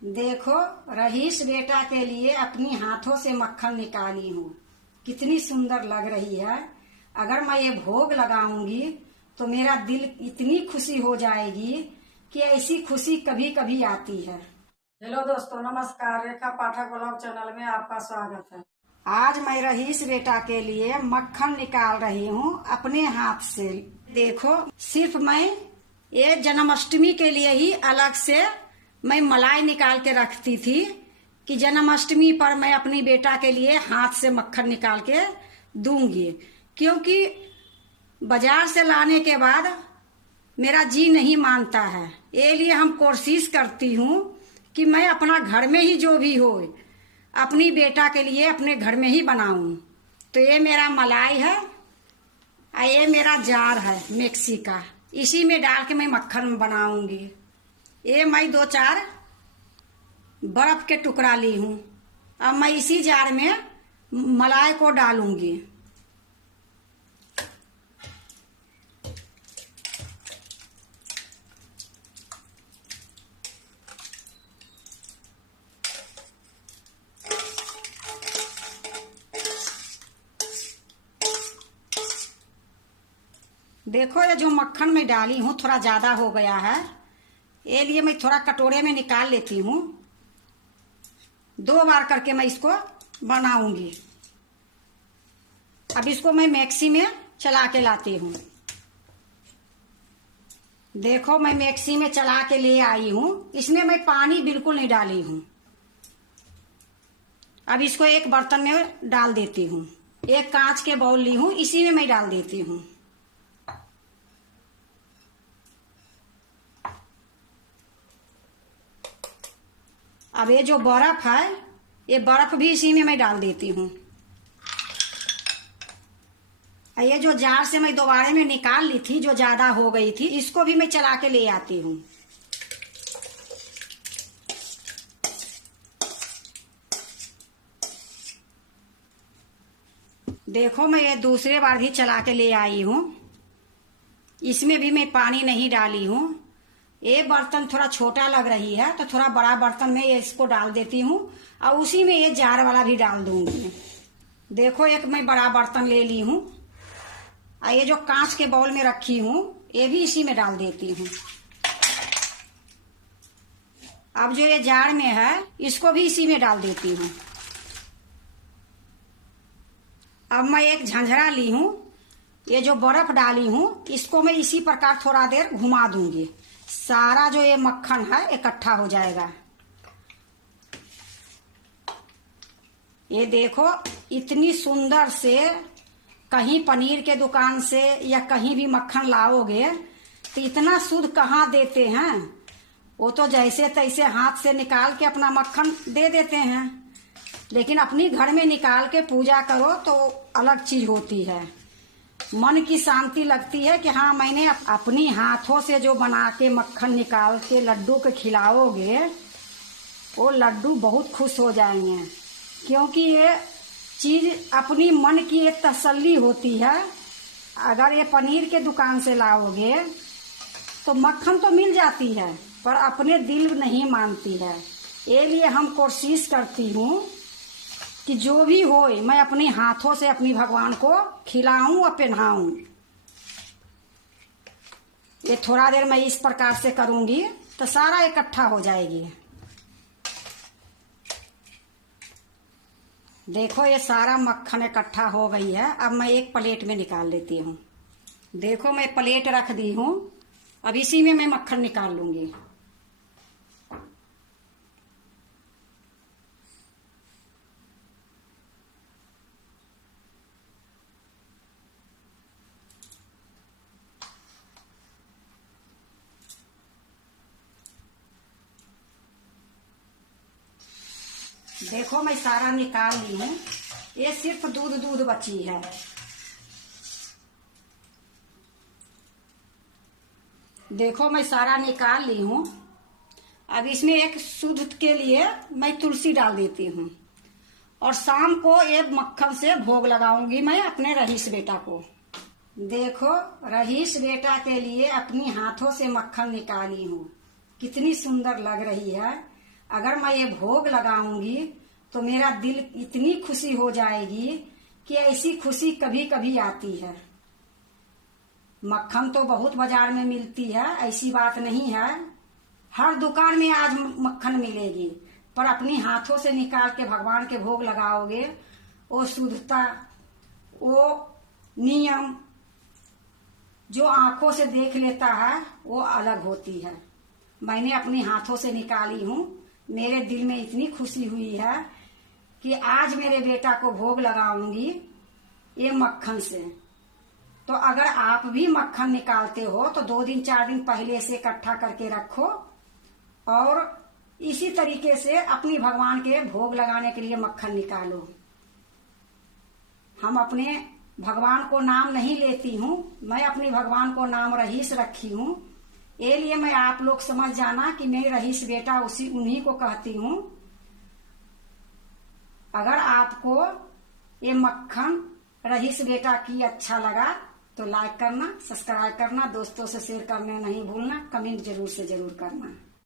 देखो, रहीश बेटा के लिए अपनी हाथों से मक्खन निकाली हूँ। कितनी सुंदर लग रही है। अगर मैं ये भोग लगाऊंगी तो मेरा दिल इतनी खुशी हो जाएगी कि ऐसी खुशी कभी कभी आती है। हेलो दोस्तों, नमस्कार। रेखा पाठक ब्लॉग चैनल में आपका स्वागत है। आज मैं रहीश बेटा के लिए मक्खन निकाल रही हूँ अपने हाथ से। देखो, सिर्फ मैं ये जन्माष्टमी के लिए ही अलग से मैं मलाई निकाल के रखती थी कि जन्माष्टमी पर मैं अपनी बेटा के लिए हाथ से मक्खन निकाल के दूंगी, क्योंकि बाजार से लाने के बाद मेरा जी नहीं मानता है। ये लिए हम कोशिश करती हूँ कि मैं अपना घर में ही जो भी हो अपनी बेटा के लिए अपने घर में ही बनाऊं। तो ये मेरा मलाई है और ये मेरा जार है मिक्सी का, इसी में डाल के मैं मक्खन बनाऊंगी। ये मैं 2-4 बर्फ के टुकड़ा ली हूँ। अब मैं इसी जार में मलाई को डालूंगी। देखो, ये जो मक्खन मैं डाली हूँ थोड़ा ज्यादा हो गया है, ये लिए मैं थोड़ा कटोरे में निकाल लेती हूँ। 2 बार करके मैं इसको बनाऊंगी। अब इसको मैं मिक्सी में चला के लाती हूँ। देखो, मैं मिक्सी में चला के ले आई हूँ। इसमें मैं पानी बिल्कुल नहीं डाली हूँ। अब इसको एक बर्तन में डाल देती हूँ। एक कांच के बाउल ली हूँ, इसी में मैं डाल देती हूँ। अब ये जो बर्फ है, ये बर्फ भी इसी में मैं डाल देती हूँ। ये जो जार से मैं दोबारा में निकाल ली थी, जो ज्यादा हो गई थी, इसको भी मैं चला के ले आती हूँ। देखो, मैं ये दूसरे बार भी चला के ले आई हूँ। इसमें भी मैं पानी नहीं डाली हूँ। ये बर्तन थोड़ा छोटा लग रही है तो थोड़ा बड़ा बर्तन में ये इसको डाल देती हूँ और उसी में ये जार वाला भी डाल दूंगी। देखो, एक मैं बड़ा बर्तन ले ली हूँ और ये जो कांच के बाउल में रखी हूँ ये भी इसी में डाल देती हूँ। अब जो ये जार में है इसको भी इसी में डाल देती हूँ। अब मैं एक झंझरा ली हूँ। ये जो बर्फ डाली हूँ इसको मैं इसी प्रकार थोड़ा देर घुमा दूंगी। सारा जो ये मक्खन है इकट्ठा हो जाएगा। ये देखो, इतनी सुंदर से कहीं पनीर के दुकान से या कहीं भी मक्खन लाओगे तो इतना शुद्ध कहाँ देते हैं। वो तो जैसे तैसे हाथ से निकाल के अपना मक्खन दे देते हैं, लेकिन अपनी घर में निकाल के पूजा करो तो अलग चीज होती है। मन की शांति लगती है कि हाँ, मैंने अपनी हाथों से जो बना के मक्खन निकाल के लड्डू के खिलाओगे, वो लड्डू बहुत खुश हो जाएंगे, क्योंकि ये चीज अपनी मन की एक तसल्ली होती है। अगर ये पनीर के दुकान से लाओगे तो मक्खन तो मिल जाती है पर अपने दिल नहीं मानती है। ये लिए हम कोशिश करती हूँ कि जो भी हो मैं अपने हाथों से अपनी भगवान को खिलाऊं और पहनाऊं। ये थोड़ा देर मैं इस प्रकार से करूंगी तो सारा इकट्ठा हो जाएगी। देखो, ये सारा मक्खन इकट्ठा हो गई है। अब मैं एक प्लेट में निकाल लेती हूँ। देखो, मैं प्लेट रख दी हूँ। अब इसी में मैं मक्खन निकाल लूंगी। देखो, मैं सारा निकाल ली हूँ। ये सिर्फ दूध बची है। देखो, मैं सारा निकाल ली हूँ। अब इसमें एक शुद्ध के लिए मैं तुलसी डाल देती हूँ और शाम को एक मक्खन से भोग लगाऊंगी मैं अपने रहीश बेटा को। देखो, रहीश बेटा के लिए अपनी हाथों से मक्खन निकाली हूँ। कितनी सुंदर लग रही है। अगर मैं ये भोग लगाऊंगी तो मेरा दिल इतनी खुशी हो जाएगी कि ऐसी खुशी कभी कभी आती है। मक्खन तो बहुत बाजार में मिलती है, ऐसी बात नहीं है, हर दुकान में आज मक्खन मिलेगी, पर अपनी हाथों से निकाल के भगवान के भोग लगाओगे, वो शुद्धता, वो नियम जो आंखों से देख लेता है वो अलग होती है। मैंने अपनी हाथों से निकाली हूँ, मेरे दिल में इतनी खुशी हुई है कि आज मेरे बेटा को भोग लगाऊंगी ये मक्खन से। तो अगर आप भी मक्खन निकालते हो तो 2 दिन 4 दिन पहले से इकट्ठा करके रखो और इसी तरीके से अपनी भगवान के भोग लगाने के लिए मक्खन निकालो। हम अपने भगवान को नाम नहीं लेती हूँ, मैं अपनी भगवान को नाम रहीस रखी हूँ, ये लिए मैं आप लोग समझ जाना कि मैं रहीस बेटा उन्हीं को कहती हूँ। अगर आपको ये मक्खन रहीस बेटा की अच्छा लगा तो लाइक करना, सब्सक्राइब करना, दोस्तों से शेयर करना नहीं भूलना, कमेंट जरूर से जरूर करना।